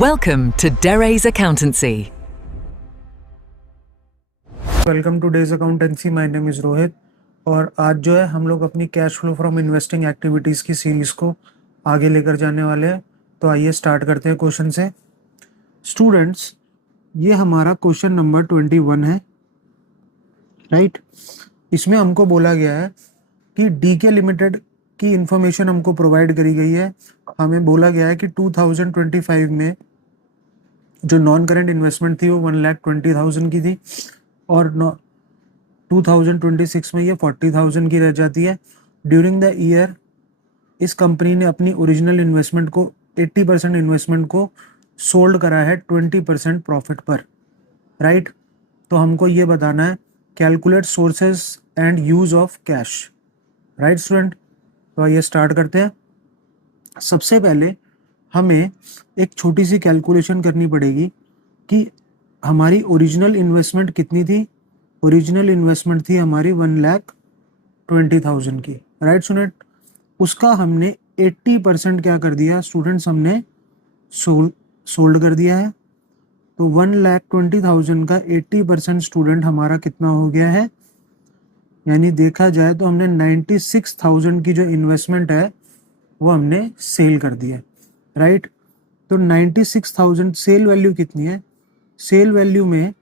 Welcome to Dere's Accountancy. Welcome two days accountancy. My name is Rohit और आज जो है हम लोग अपनी cash flow from investing activities की सीरीज़ को आगे लेकर जाने वाले हैं। तो आइए स्टार्ट करते हैं क्वेश्चन से। स्टूडेंट्स, ये हमारा क्वेश्चन नंबर 21 है, राइट। इसमें हमको बोला गया है कि डीके लिमिटेड की इंफॉर्मेशन हमको प्रोवाइड करी गई है। हमें बोला गया है कि 2025 में जो नॉन करेंट इन्वेस्टमेंट थी वो 1,20,000 की थी और 2026 में ये 40,000 की रह जाती है। ड्यूरिंग द ईयर इस कंपनी ने अपनी ओरिजिनल इन्वेस्टमेंट को 80% इन्वेस्टमेंट को सोल्ड करा है 20% प्रॉफिट पर, राइट। तो हमको ये बताना है calculate sources and use of cash, right student. तो आइए स्टार्ट करते हैं। सबसे पहले हमें एक छोटी सी कैलकुलेशन करनी पड़ेगी कि हमारी ओरिजिनल इन्वेस्टमेंट कितनी थी। ओरिजिनल इन्वेस्टमेंट थी हमारी 1,20,000 की, राइट स्टूडेंट। उसका हमने 80% क्या कर दिया स्टूडेंट्स, हमने सोल्ड कर दिया है। तो 1,20,000 का 80% स्टूडेंट हमारा कितना हो गया है, यानी देखा जाए तो हमने 96,000 की जो इन्वेस्टमेंट है वो हमने सेल कर दिया, राइट। तो 96,000 सेल वैल्यू कितनी है, सेल वैल्यू में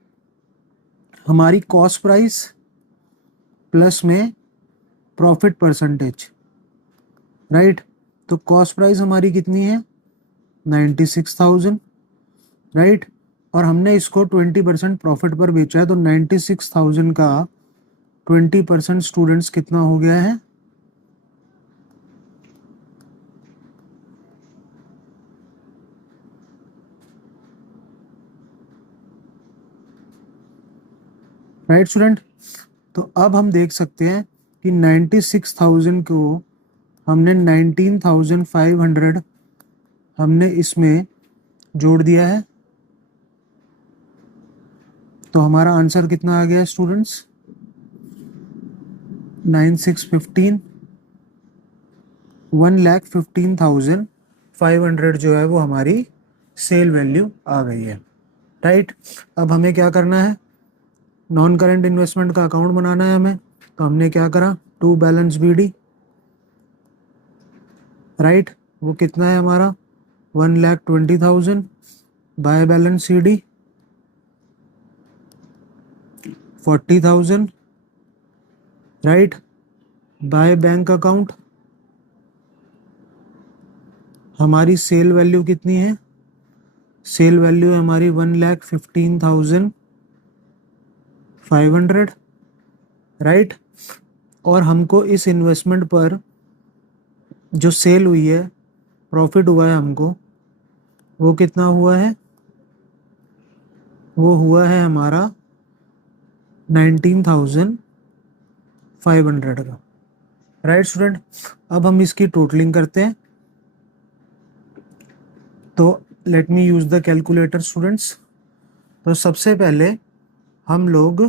हमारी कॉस्ट प्राइस प्लस में प्रॉफिट परसेंटेज, राइट। तो कॉस्ट प्राइस हमारी कितनी है 96,000, राइट। और हमने इसको 20% प्रॉफिट पर बेचा है। तो 96,000 का 20% स्टूडेंट्स कितना हो गया है, राइट स्टूडेंट। तो अब हम देख सकते हैं कि 96,000 को हमने 19,500 हमने इसमें जोड़ दिया है। तो हमारा आंसर कितना आ गया स्टूडेंट्स 9615, 1,15,500 जो है वो हमारी सेल वैल्यू आ गई है, राइट। अब हमें क्या करना है, नॉन करेंट इन्वेस्टमेंट का अकाउंट बनाना है हमें। तो हमने क्या करा, टू बैलेंस बीडी, राइट। वो कितना है हमारा 1,20,000 bye balance CD 40,000, right. Bye bank account हमारी सेल वैल्यू कितनी है, सेल वैल्यू है हमारी 1,15,500, राइट। और हमको इस इन्वेस्टमेंट पर जो सेल हुई है, प्रॉफिट हुआ है हमको, वो कितना हुआ है, वो हुआ है हमारा 19,500 का, राइट स्टूडेंट। अब हम इसकी टोटलिंग करते हैं। तो let me use the calculator students. तो सबसे पहले हम लोग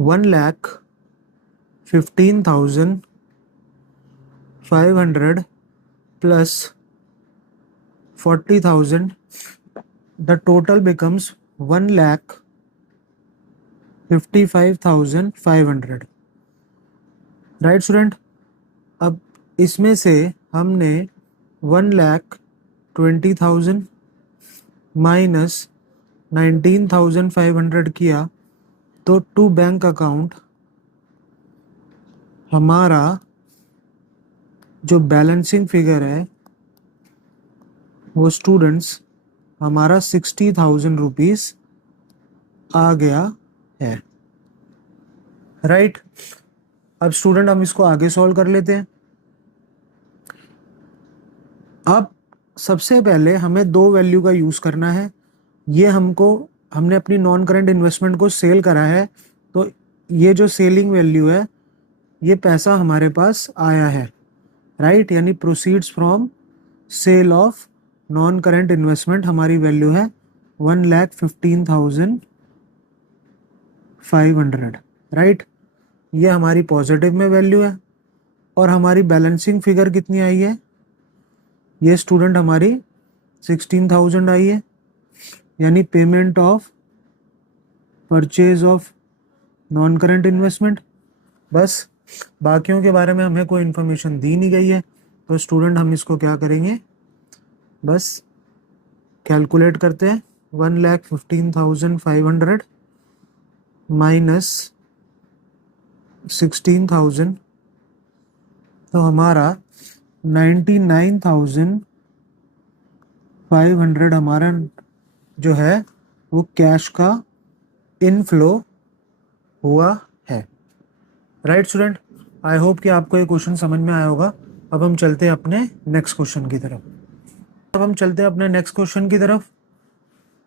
1,15,500 plus 40,000, the total becomes 1,55,500, right student. अब इसमें से हमने 1,20,000 माइनस 19,500 किया। तो टू बैंक अकाउंट हमारा जो बैलेंसिंग फिगर है वो स्टूडेंट्स हमारा 60,000 रुपीज आ गया है, राइट। अब स्टूडेंट हम इसको आगे सॉल्व कर लेते हैं। अब सबसे पहले हमें दो वैल्यू का यूज करना है। ये हमने अपनी नॉन करेंट इन्वेस्टमेंट को सेल करा है। तो ये जो सेलिंग वैल्यू है, ये पैसा हमारे पास आया है, राइट। यानी proceeds from sale of non current investment हमारी वैल्यू है 1,15,500, राइट। ये हमारी पॉजिटिव में वैल्यू है। और हमारी बैलेंसिंग फिगर कितनी आई है, ये स्टूडेंट हमारी 16,000 आई है, यानी payment of purchase of non current investment. बस बाकियों के बारे में हमें कोई इन्फॉर्मेशन दी नहीं गई है, तो स्टूडेंट हम इसको क्या करेंगे, बस कैलकुलेट करते हैं। 1,15,500 माइनस 16,000, तो हमारा 99,500 हमारा जो है वो कैश का इनफ्लो हुआ है। राइट स्टूडेंट, आई होप कि आपको ये क्वेश्चन समझ में आया होगा। अब हम चलते हैं अपने नेक्स्ट क्वेश्चन की तरफ।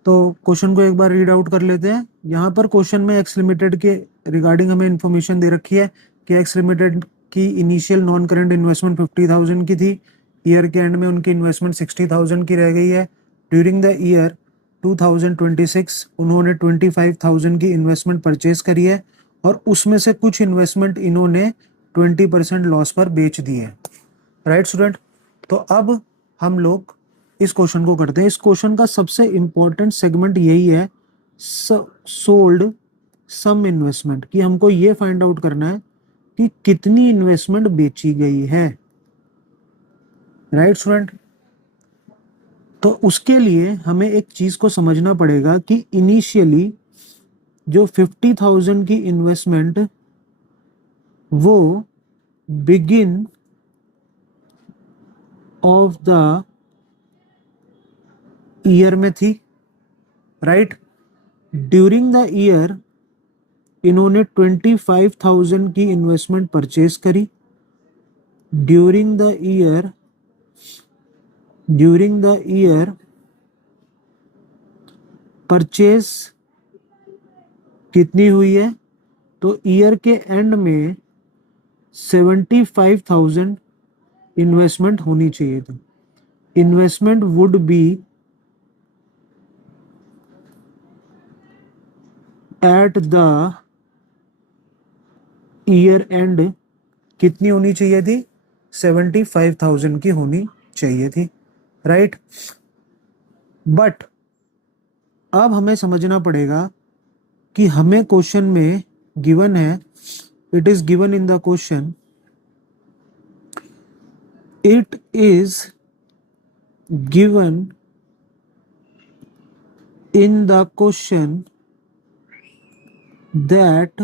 तो क्वेश्चन को एक बार रीड आउट कर लेते हैं। यहाँ पर क्वेश्चन में एक्स लिमिटेड के रिगार्डिंग हमें इन्फॉर्मेशन दे रखी है कि एक्स लिमिटेड की इनिशियल नॉन करंट इन्वेस्टमेंट 50,000 की थी, ईयर के एंड में उनकी इन्वेस्टमेंट 60,000 की रह गई है। ड्यूरिंग द ईयर 2026 उन्होंने 25,000 की इन्वेस्टमेंट परचेज करी है और उसमें से कुछ इन्वेस्टमेंट इन्होंने 20% लॉस पर बेच दी है। राइट स्टूडेंट, तो अब हम लोग इस क्वेश्चन को करते हैं। इस क्वेश्चन का सबसे इंपॉर्टेंट सेगमेंट यही है, सोल्ड सम इन्वेस्टमेंट, कि हमको ये फाइंड आउट करना है कि कितनी इन्वेस्टमेंट बेची गई है। राइट स्टूडेंट, तो उसके लिए हमें एक चीज को समझना पड़ेगा कि इनिशियली जो 50,000 की इन्वेस्टमेंट वो बिगिन ऑफ द ईयर में थी। राइट, ड्यूरिंग द ईयर इन्होंने 25,000 की इन्वेस्टमेंट परचेज करी। ड्यूरिंग द ईयर परचेज कितनी हुई है, तो ईयर के एंड में 75,000 इन्वेस्टमेंट होनी चाहिए थी। Investment would be at the year and कितनी होनी चाहिए थी, 75,000 की होनी चाहिए थी। राइट, बट अब हमें समझना पड़ेगा कि हमें क्वेश्चन में गिवन है, it is given in the question, it is given in the question that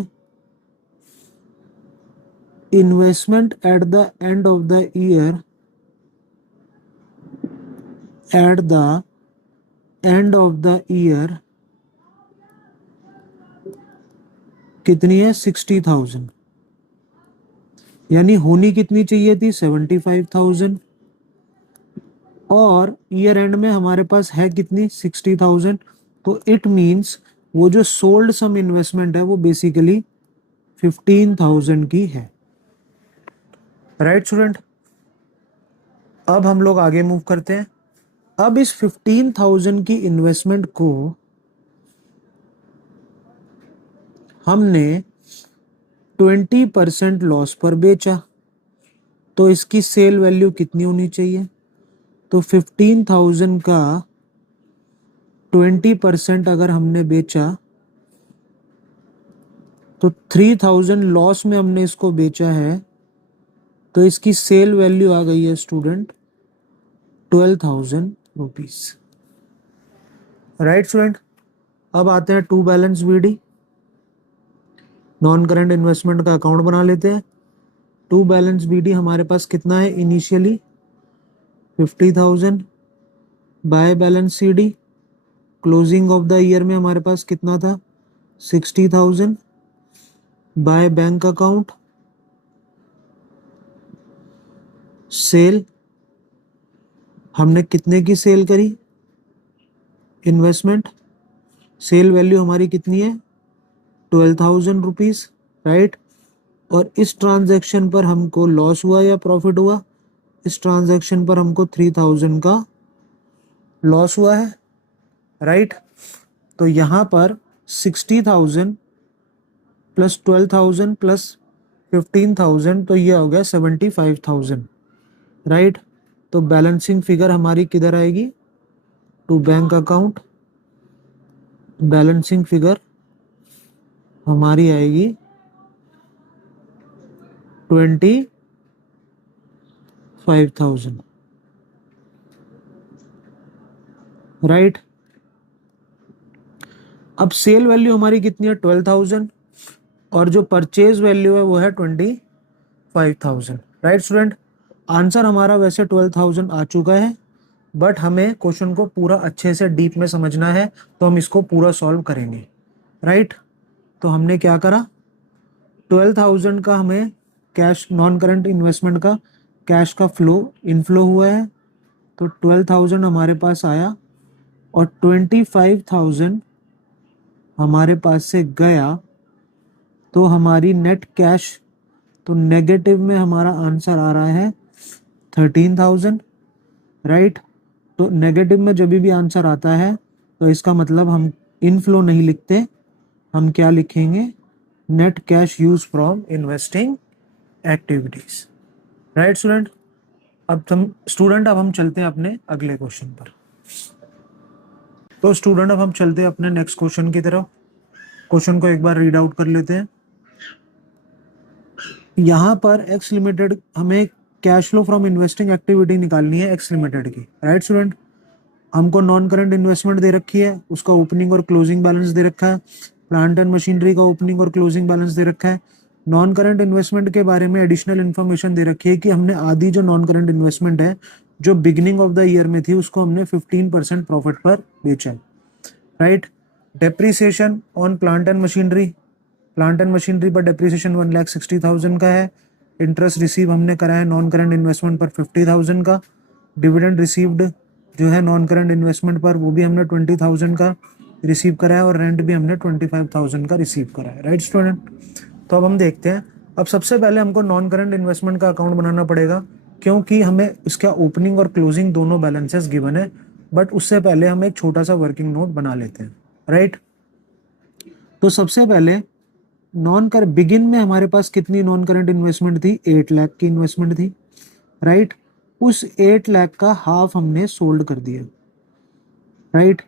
investment at the end of the year कितनी है, 60,000, यानी होनी कितनी चाहिए थी, 75,000, और ईयर एंड में हमारे पास है कितनी, 60,000। तो इट मींस वो जो सोल्ड सम इन्वेस्टमेंट है वो बेसिकली 15,000 की है। राइट स्टूडेंट, अब हम लोग आगे मूव करते हैं। अब इस 15,000 की इन्वेस्टमेंट को हमने 20% लॉस पर बेचा, तो इसकी सेल वैल्यू कितनी होनी चाहिए, तो 15,000 का 20% अगर हमने बेचा तो 3,000 लॉस में हमने इसको बेचा है, तो इसकी सेल वैल्यू आ गई है स्टूडेंट 12,000 रुपीज। राइट स्टूडेंट, अब आते हैं to balance BD, non current investment का अकाउंट बना लेते हैं। टू बैलेंस बीडी हमारे पास कितना है, initially 50,000 bye balance CD, closing of the year में हमारे पास कितना था, 60,000 बाय बैंक अकाउंट, सेल हमने कितने की सेल करी, इन्वेस्टमेंट, सेल वैल्यू हमारी कितनी है, 12,000 रुपीज। राइट, और इस ट्रांजैक्शन पर हमको लॉस हुआ या प्रॉफिट हुआ, इस ट्रांजैक्शन पर हमको 3,000 का लॉस हुआ है। राइट, तो यहाँ पर 60,000 प्लस 12,000 प्लस 15,000, तो ये हो गया 75,000। राइट, तो बैलेंसिंग फिगर हमारी किधर आएगी, to bank account, balancing figure हमारी आएगी 25,000, राइट। अब सेल वैल्यू हमारी कितनी है, 12,000, और जो परचेज वैल्यू है वो है 25,000, राइट स्टूडेंट। आंसर हमारा वैसे 12,000 आ चुका है, बट हमें क्वेश्चन को पूरा अच्छे से डीप में समझना है, तो हम इसको पूरा सॉल्व करेंगे, राइट। तो हमने क्या करा, 12,000 का हमें कैश, नॉन करंट इन्वेस्टमेंट का कैश का फ्लो इनफ्लो हुआ है, तो 12,000 हमारे पास आया, और 25,000 हमारे पास से गया, तो हमारी नेट कैश, तो नेगेटिव में हमारा आंसर आ रहा है 13,000, राइट। तो नेगेटिव में जब भी आंसर आता है तो इसका मतलब हम इनफ्लो नहीं लिखते, हम क्या लिखेंगे, net cash use from investing activities, right student. अब हम चलते हैं अपने अगले क्वेश्चन पर। तो स्टूडेंट अब हम चलते हैं अपने नेक्स्ट क्वेश्चन की तरफ। क्वेश्चन को एक बार रीड आउट कर लेते हैं। यहाँ पर एक्स लिमिटेड, हमें cash flow from investing activity निकालनी है एक्स लिमिटेड की, राइट स्टूडेंट। हमको नॉन करंट इन्वेस्टमेंट दे रखी है, उसका ओपनिंग और क्लोजिंग बैलेंस दे रखा है, प्लांट एंड मशीनरी का ओपनिंग और क्लोजिंग बैलेंस दे रखा है। नॉन करंट इन्वेस्टमेंट के बारे में एडिशनल इन्फॉर्मेशन दे रखी है कि हमने आधी जो नॉन करंट इन्वेस्टमेंट है जो बिगिनिंग ऑफ द ईयर में थी उसको हमने 15% प्रॉफिट पर बेचा, right. Depreciation on plant and machinery, plant and machinery पर डेप्रीसिएशन 1,60,000 का है। इंटरेस्ट रिसीव हमने करा है नॉन करंट इन्वेस्टमेंट पर 50,000 का। डिविडेंड रिसीव्ड जो है नॉन करंट इन्वेस्टमेंट पर वो भी हमने 20,000 का रिसीव करा है, और रेंट भी हमने 25,000 का रिसीव करा है, राइट स्टूडेंट। तो अब हम देखते हैं, अब सबसे पहले हमको नॉन करंट इन्वेस्टमेंट का अकाउंट बनाना पड़ेगा, क्योंकि हमें इसका ओपनिंग और क्लोजिंग दोनों बैलेंसेस गिवन है, बट उससे पहले हम एक छोटा सा वर्किंग नोट बना लेते हैं, राइट। तो सबसे पहले बिगिन में हमारे पास कितनी नॉन करंट इन्वेस्टमेंट थी, 8 लाख की इन्वेस्टमेंट थी, राइट। उस 8 लाख का हाफ हमने सोल्ड कर दिया, राइट।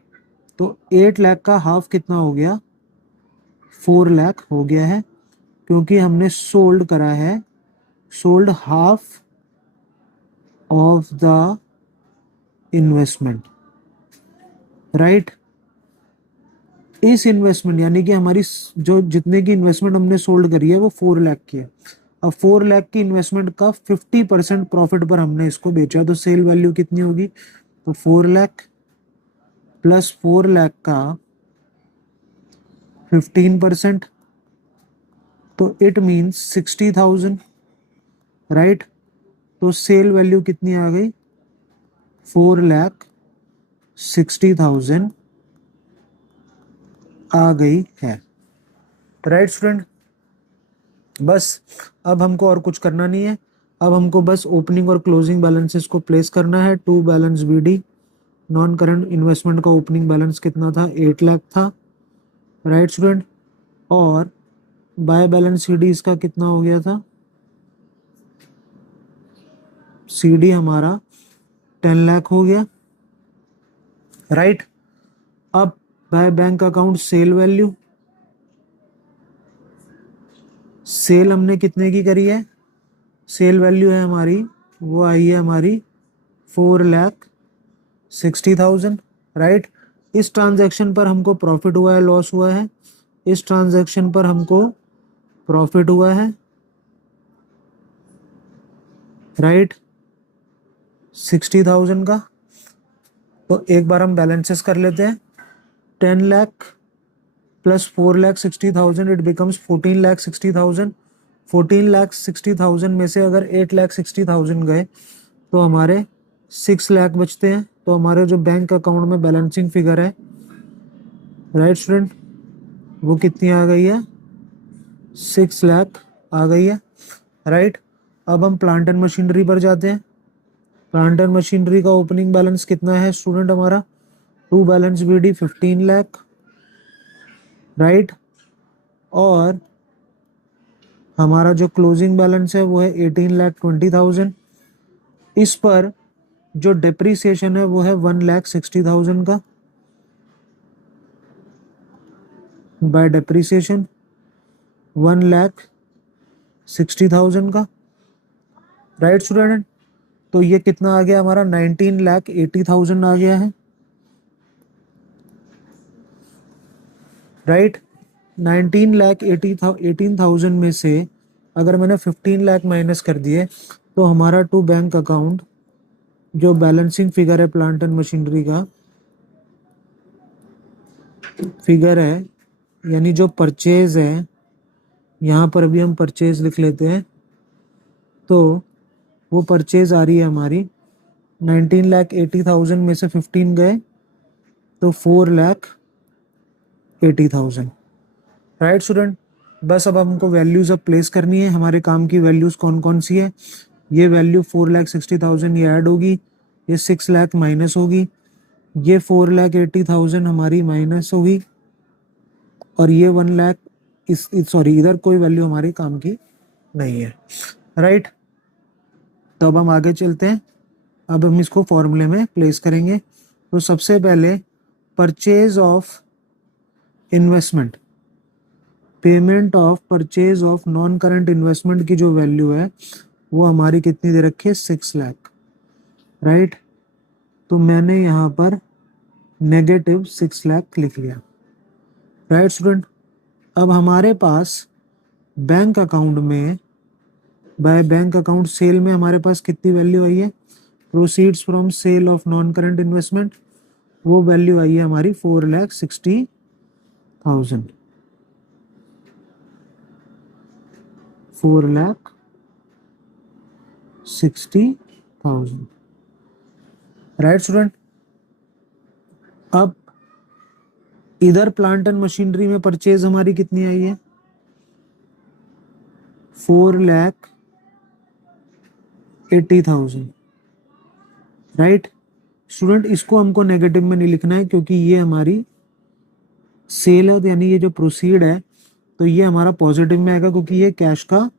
तो 8 लाख का हाफ कितना हो गया, 4 लाख हो गया है, क्योंकि हमने सोल्ड करा है, sold half of the investment, right. इस इन्वेस्टमेंट यानी कि हमारी जो जितने की इन्वेस्टमेंट हमने सोल्ड करी है वो 4 लाख की है। अब 4 लाख की इन्वेस्टमेंट का 50% प्रॉफिट पर हमने इसको बेचा, तो सेल वैल्यू कितनी होगी, तो 4 लाख प्लस 4 लाख का 15%, तो इट मीन्स 60,000, राइट। तो सेल वैल्यू कितनी आ गई, 4,60,000 आ गई है, राइट स्टूडेंट। बस अब हमको और कुछ करना नहीं है, अब हमको बस ओपनिंग और क्लोजिंग बैलेंसेस को प्लेस करना है। To balance BD, non current investment का ओपनिंग बैलेंस कितना था, 8 लाख था, राइट स्टूडेंट। और बाय बैलेंस सीडी इसका कितना हो गया था, सीडी हमारा 10 लाख हो गया, राइट। अब by bank account sale value, sale हमने कितने की करी है, सेल वैल्यू है हमारी, वो आई है हमारी 4,60,000, राइट। इस ट्रांजैक्शन पर हमको प्रॉफिट हुआ है, लॉस हुआ है, इस ट्रांजैक्शन पर हमको प्रॉफिट हुआ है, राइट, 60,000 का। तो एक बार हम बैलेंसेस कर लेते हैं, 10 लाख प्लस 4,60,000 इट बिकम्स 14,60,000। 14,60,000 में से अगर 8,60,000 गए तो हमारे 6 लाख बचते हैं। तो हमारे जो बैंक अकाउंट में बैलेंसिंग फिगर है, राइट स्टूडेंट, वो कितनी आ गई है, 6 लाख आ गई है, राइट। अब हम प्लांट एंड मशीनरी पर जाते हैं। प्लांट एंड मशीनरी का ओपनिंग बैलेंस कितना है स्टूडेंट हमारा, to balance BD 15 lakh, right. और हमारा जो क्लोजिंग बैलेंस है वो है 18,20,000। इस पर जो डेप्रीसिएशन है वो है 1,60,000 का, बाय डेप्रीसिएशन 1,60,000 का, राइट स्टूडेंट। तो ये कितना आ गया हमारा 19,80,000 आ गया है, राइट। 18,000 में से अगर मैंने 15 लाख माइनस कर दिए तो हमारा टू बैंक अकाउंट जो बैलेंसिंग फिगर है प्लांट एंड मशीनरी का फिगर है, यानी जो परचेज है, यहाँ पर अभी हम परचेज लिख लेते हैं, तो वो परचेज आ रही है हमारी 19,80,000 में से 15 गए तो 4,80,000, राइट स्टूडेंट। बस अब हमको वैल्यूज अब प्लेस करनी है। हमारे काम की वैल्यूज कौन कौन सी है, ये वैल्यू 4,60,000 ये ऐड होगी, ये 6 लाख माइनस होगी, ये 4,80,000 हमारी माइनस होगी, और ये 1 लाख सॉरी इधर कोई वैल्यू हमारी काम की नहीं है, राइट। तो अब हम आगे चलते हैं। अब हम इसको फॉर्मूले में प्लेस करेंगे। तो सबसे पहले purchase of investment, payment of purchase of non current investment की जो वैल्यू है वो हमारी कितनी दे रखी है, 6 लाख, राइट। तो मैंने यहाँ पर -6 लाख लिख लिया, राइट स्टूडेंट। अब हमारे पास बैंक अकाउंट में, बाय बैंक अकाउंट सेल में हमारे पास कितनी वैल्यू आई है, proceeds from sale of non current investment, वो वैल्यू आई है हमारी 4,60,000, 4,60,000, राइट स्टूडेंट। अब इधर प्लांट एंड मशीनरी में परचेज हमारी कितनी आई है, 4,80,000, राइट स्टूडेंट। इसको हमको नेगेटिव में नहीं लिखना है क्योंकि ये हमारी सेल है, यानी ये जो प्रोसीड है तो ये हमारा पॉजिटिव में आएगा क्योंकि ये कैश का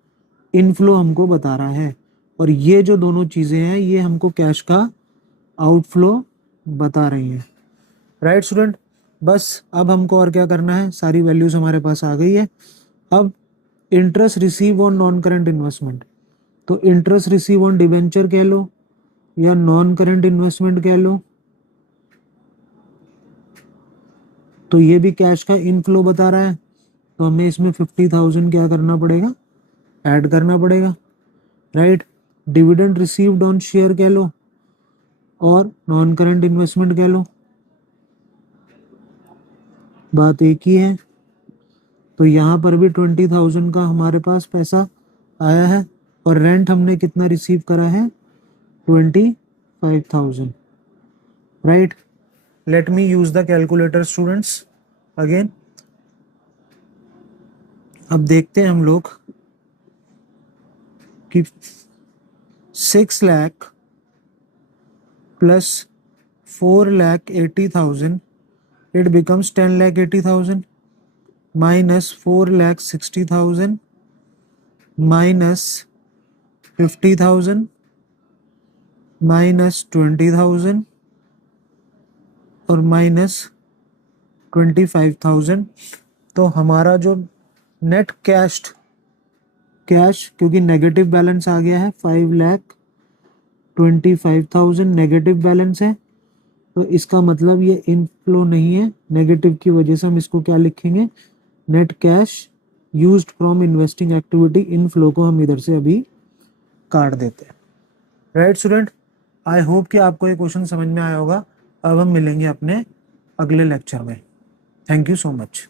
इनफ्लो हमको बता रहा है, और ये जो दोनों चीज़ें हैं ये हमको कैश का आउटफ्लो बता रही हैं, राइट स्टूडेंट। बस अब हमको और क्या करना है, सारी वैल्यूज हमारे पास आ गई है। अब interest receive on non current investment, तो इंटरेस्ट रिसीव ऑन डिबेंचर कह लो या नॉन करंट इन्वेस्टमेंट कह लो, तो ये भी कैश का इनफ्लो बता रहा है, तो हमें इसमें 50,000 क्या करना पड़ेगा, ऐड करना पड़ेगा, right. Dividend received on share कह लो और नॉन करंट इन्वेस्टमेंट कह लो, बात एक ही है। तो यहाँ पर भी 20,000 का हमारे पास पैसा आया है, और रेंट हमने कितना रिसीव करा है, 25,000, right. Let me use the calculator students again. अब देखते हैं हम लोग कि 6 lakh plus 4,80,000 it becomes 10,80,000 minus 4,60,000 minus 50,000 minus 20,000 और माइनस 25,000। तो हमारा जो नेट कैश क्योंकि नेगेटिव बैलेंस आ गया है, 5,25,000 नेगेटिव बैलेंस है, तो इसका मतलब ये इनफ्लो नहीं है, नेगेटिव की वजह से हम इसको क्या लिखेंगे, net cash used from investing activity, inflow को हम इधर से अभी काट देते हैं, राइट स्टूडेंट। आई होप कि आपको ये क्वेश्चन समझ में आया होगा। अब हम मिलेंगे अपने अगले लेक्चर में। Thank you so much.